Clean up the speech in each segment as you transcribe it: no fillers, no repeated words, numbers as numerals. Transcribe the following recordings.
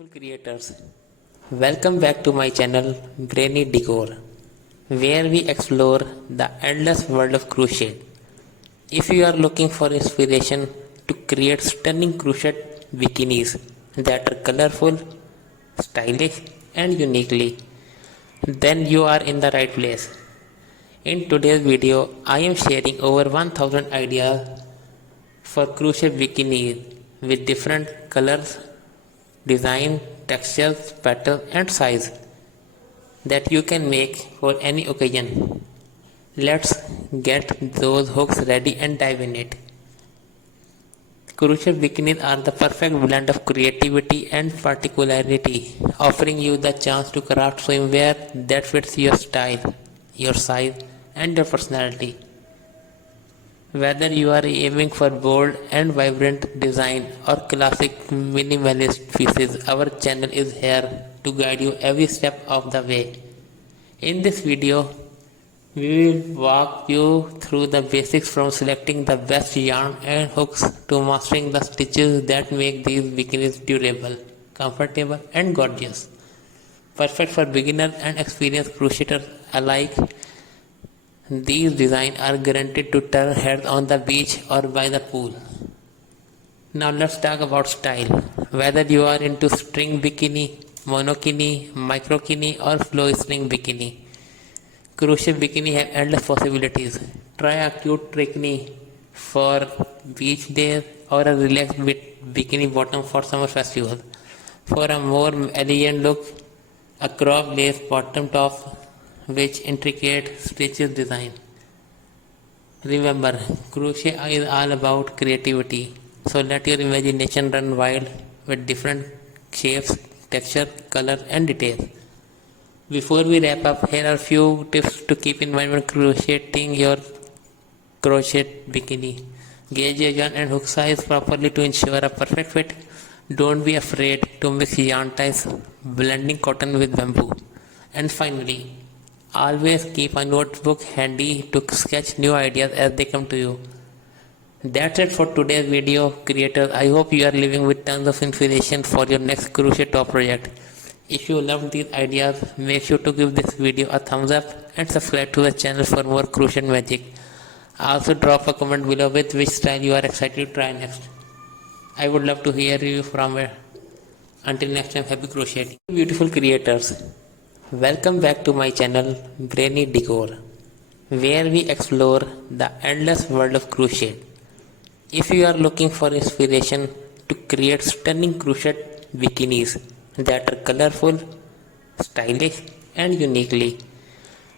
beautiful creators, welcome back to my channel Brainy Decor, where we explore the endless world of crochet. If you are looking for inspiration to create stunning crochet bikinis that are colorful, stylish and uniquely, then you are in the right place. In today's video, I am sharing over 1000 ideas for crochet bikinis with different colors, design, textures, pattern and size that you can make for any occasion. Let's get those hooks ready and dive in it. Crochet bikinis are the perfect blend of creativity and particularity, offering you the chance to craft swimwear that fits your style, your size and your personality. Whether you are aiming for bold and vibrant design or classic minimalist pieces, our channel is here to guide you every step of the way. In this video, we will walk you through the basics from selecting the best yarn and hooks to mastering the stitches that make these bikinis durable, comfortable and gorgeous. Perfect for beginners and experienced crocheters alike. These designs are guaranteed to turn heads on the beach or by the pool. Now let's talk about style. Whether you are into string bikini, monokini, microkini or flow string bikini, crochet bikini have endless possibilities. Try a cute bikini for beach days or a relaxed bikini bottom for summer festival. For a more elegant look, a crop lace bottom top which intricate stitches design. Remember, crochet is all about creativity, so let your imagination run wild with different shapes, texture, color and details. Before we wrap up, here are a few tips to keep in mind when crocheting your crochet bikini. Gauge your yarn and hook size properly to ensure a perfect fit. Don't be afraid to mix yarn types, blending cotton with bamboo. And finally, always keep a notebook handy to sketch new ideas as they come to you. That's it for today's video, creators. I hope you are living with tons of inspiration for your next crochet top project. If you loved these ideas, make sure to give this video a thumbs up and subscribe to the channel for more crochet magic. Also drop a comment below with which style you are excited to try next. I would love to hear you from it. Until next time, happy crocheting. Beautiful creators, welcome back to my channel Brainy Decor, where we explore the endless world of crochet. If you are looking for inspiration to create stunning crochet bikinis that are colorful, stylish and uniquely,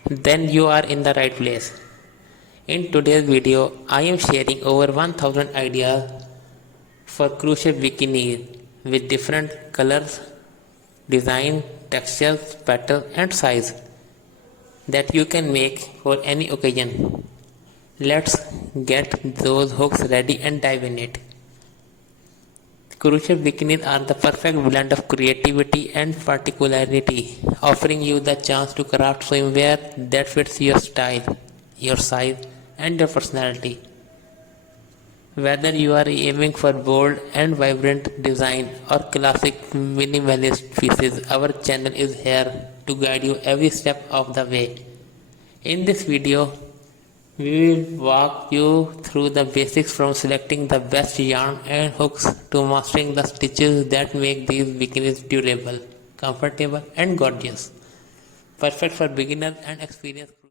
then you are in the right place. In today's video, I am sharing over 1000 ideas for crochet bikinis with different colors, design, textures, pattern and size that you can make for any occasion. Let's get those hooks ready and dive in it. Crochet bikinis are the perfect blend of creativity and particularity, offering you the chance to craft swimwear that fits your style, your size and your personality. Whether you are aiming for bold and vibrant design or classic minimalist pieces, our channel is here to guide you every step of the way. In this video, we will walk you through the basics from selecting the best yarn and hooks to mastering the stitches that make these bikinis durable, comfortable and gorgeous. Perfect for beginners and experienced